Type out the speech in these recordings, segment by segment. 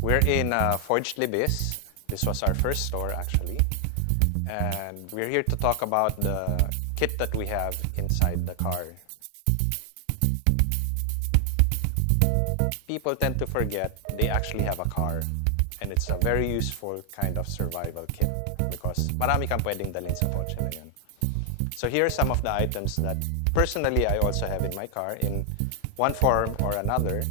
We're in Forged Libis. This was our first store actually. And we're here to talk about the kit that we have inside the car. People tend to forget they actually have a car. And it's a very useful kind of survival kit because marami kang pwedeng dalhin sa kotse na yun. So here are some of the items that personally I also have in my car in one form or another.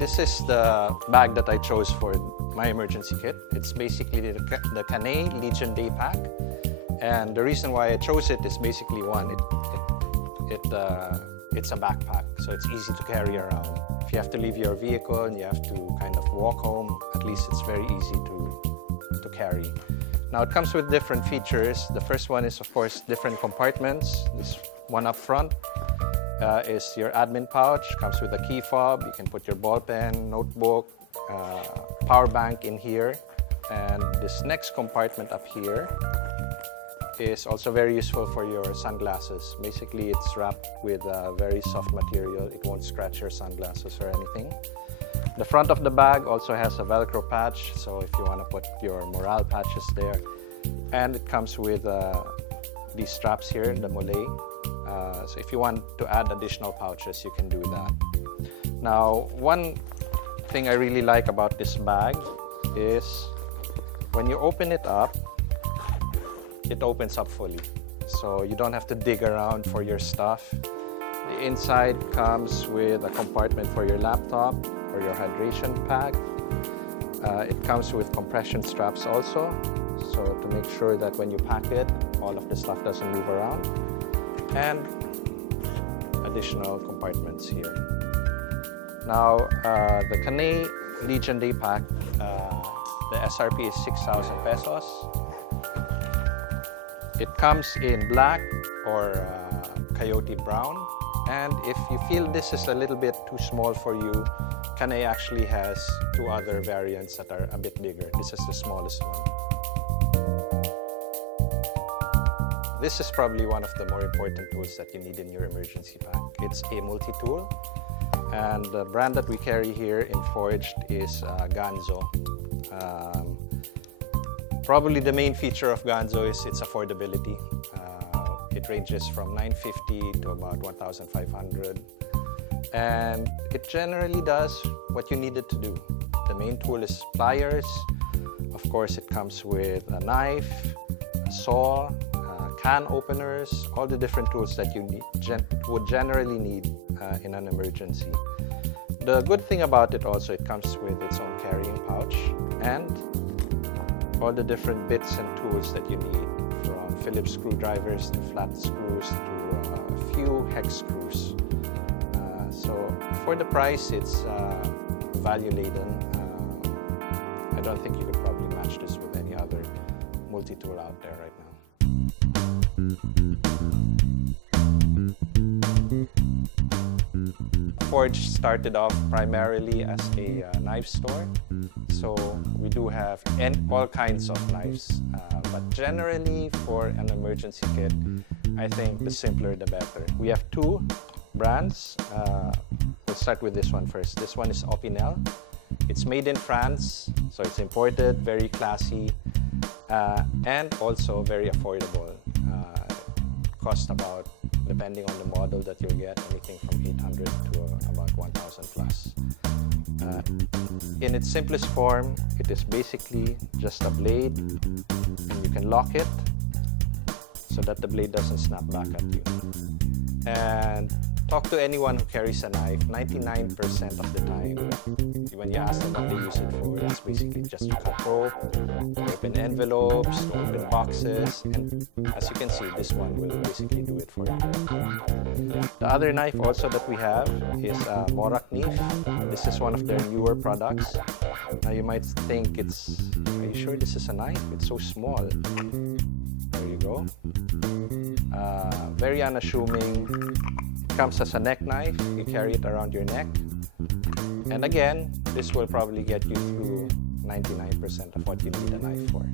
This is the bag that I chose for my emergency kit. It's basically the GMA Legion Day Pack. And the reason why I chose it is basically one, it's a backpack, so it's easy to carry around. If you have to leave your vehicle and you have to kind of walk home, at least it's very easy to carry. Now it comes with different features. The first one is, of course, different compartments. This one up front is your admin pouch, comes with a key fob. You can put your ball pen, notebook, power bank in here. And this next compartment up here is also very useful for your sunglasses. Basically, it's wrapped with a very soft material. It won't scratch your sunglasses or anything. The front of the bag also has a Velcro patch, so if you want to put your morale patches there. And it comes with these straps here, the mole. So if you want to add additional pouches, you can do that. Now, one thing I really like about this bag is when you open it up, it opens up fully. So you don't have to dig around for your stuff. The inside comes with a compartment for your laptop or your hydration pack. It comes with compression straps also, so to make sure that when you pack it, all of the stuff doesn't move around. And additional compartments here. Now, the GMA Legion Day Pack, the SRP is 6,000 pesos. It comes in black or coyote brown. And if you feel this is a little bit too small for you, GMA actually has two other variants that are a bit bigger. This is the smallest one. This is probably one of the more important tools that you need in your emergency pack. It's a multi-tool, and the brand that we carry here in Forged is Ganzo. Probably the main feature of Ganzo is its affordability. It ranges from $950 to about $1,500, and it generally does what you need it to do. The main tool is pliers. Of course, it comes with a knife, a saw, can openers, all the different tools that you would generally need in an emergency. The good thing about it also, it comes with its own carrying pouch and all the different bits and tools that you need, from Phillips screwdrivers to flat screws to a few hex screws. So for the price, it's value-laden. I don't think you could probably match this with any other multi-tool out there right now. Forge started off primarily as a knife store, so we do have all kinds of knives, but generally for an emergency kit, I think the simpler the better. We have two brands. We'll start with this one first. This one is Opinel. It's made in France, so it's imported, very classy, and also very affordable. Cost about, depending on the model that you'll get, anything from 800 to about 1,000 plus. In its simplest form, it is basically just a blade, and you can lock it so that the blade doesn't snap back at you. And talk to anyone who carries a knife, 99% of the time, when you ask them what they use it for, it's basically just to cut rope, to open envelopes, to open boxes, and as you can see, this one will basically do it for you. The other knife also that we have is Morak knife. This is one of their newer products. Now you might think are you sure this is a knife? It's so small. There you go. Very unassuming. Comes as a neck knife. You carry it around your neck, and again, this will probably get you through 99% of what you need a knife for.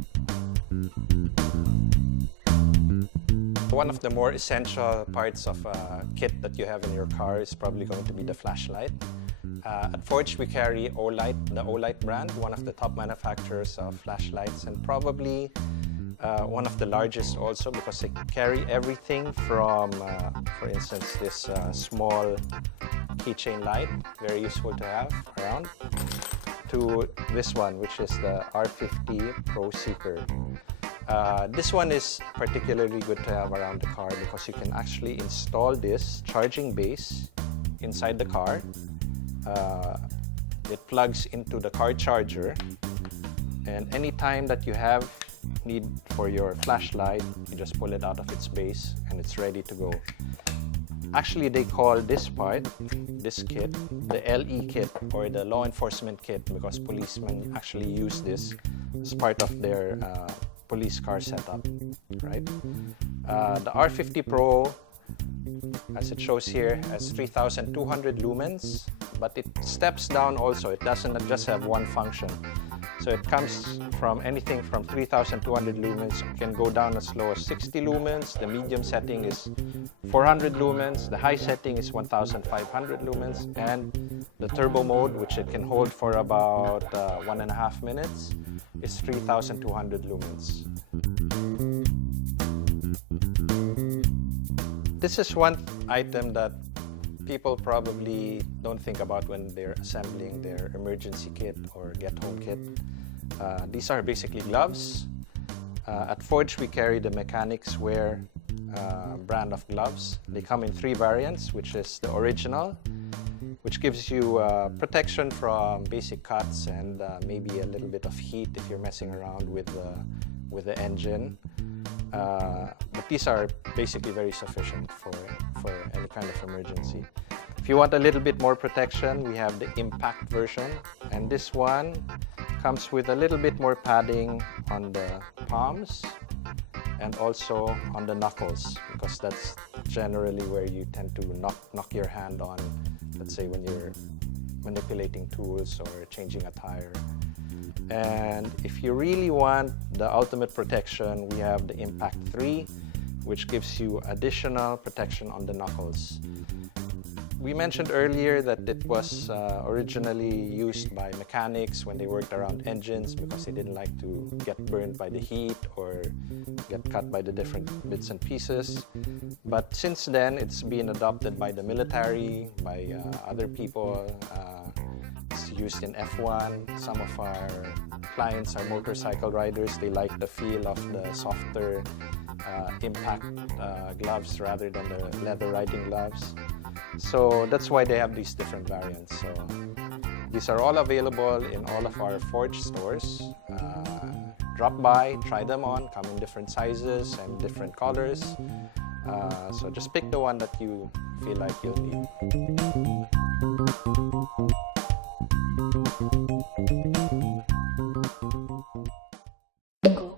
One of the more essential parts of a kit that you have in your car is probably going to be the flashlight. At Forge, we carry Olight, the Olight brand, one of the top manufacturers of flashlights, and probably one of the largest also, because they carry everything from, for instance, this small keychain light, very useful to have around, to this one, which is the R50 Pro Seeker. This one is particularly good to have around the car because you can actually install this charging base inside the car. It plugs into the car charger, and anytime that you have need for your flashlight, you just pull it out of its base and it's ready to go. Actually, they call this part, this kit, the LE kit, or the law enforcement kit, because policemen actually use this as part of their police car setup, right? The R50 Pro, as it shows here, has 3,200 lumens, but it steps down also. It doesn't just have one function. So it comes from anything from 3,200 lumens, can go down as low as 60 lumens. The medium setting is 400 lumens. The high setting is 1,500 lumens. And the turbo mode, which it can hold for about 1.5 minutes, is 3,200 lumens. This is one item that people probably don't think about when they're assembling their emergency kit or get-home kit. These are basically gloves. At Forge, we carry the Mechanics Wear brand of gloves. They come in 3 variants, which is the original, which gives you protection from basic cuts and maybe a little bit of heat if you're messing around with the engine. But these are basically very sufficient for any kind of emergency. If you want a little bit more protection, we have the Impact version, and this one comes with a little bit more padding on the palms and also on the knuckles, because that's generally where you tend to knock your hand on, let's say when you're manipulating tools or changing a tire. And if you really want the ultimate protection, we have the Impact 3, which gives you additional protection on the knuckles. We mentioned earlier that it was originally used by mechanics when they worked around engines because they didn't like to get burned by the heat or get cut by the different bits and pieces. But since then, it's been adopted by the military, by other people. It's used in F1. Some of our clients are motorcycle riders. They like the feel of the softer impact gloves rather than the leather riding gloves. So that's why they have these different variants. So these are all available in all of our Forge stores. Drop by, try them on, come in different sizes and different colors. So just pick the one that you feel like you'll need. Go.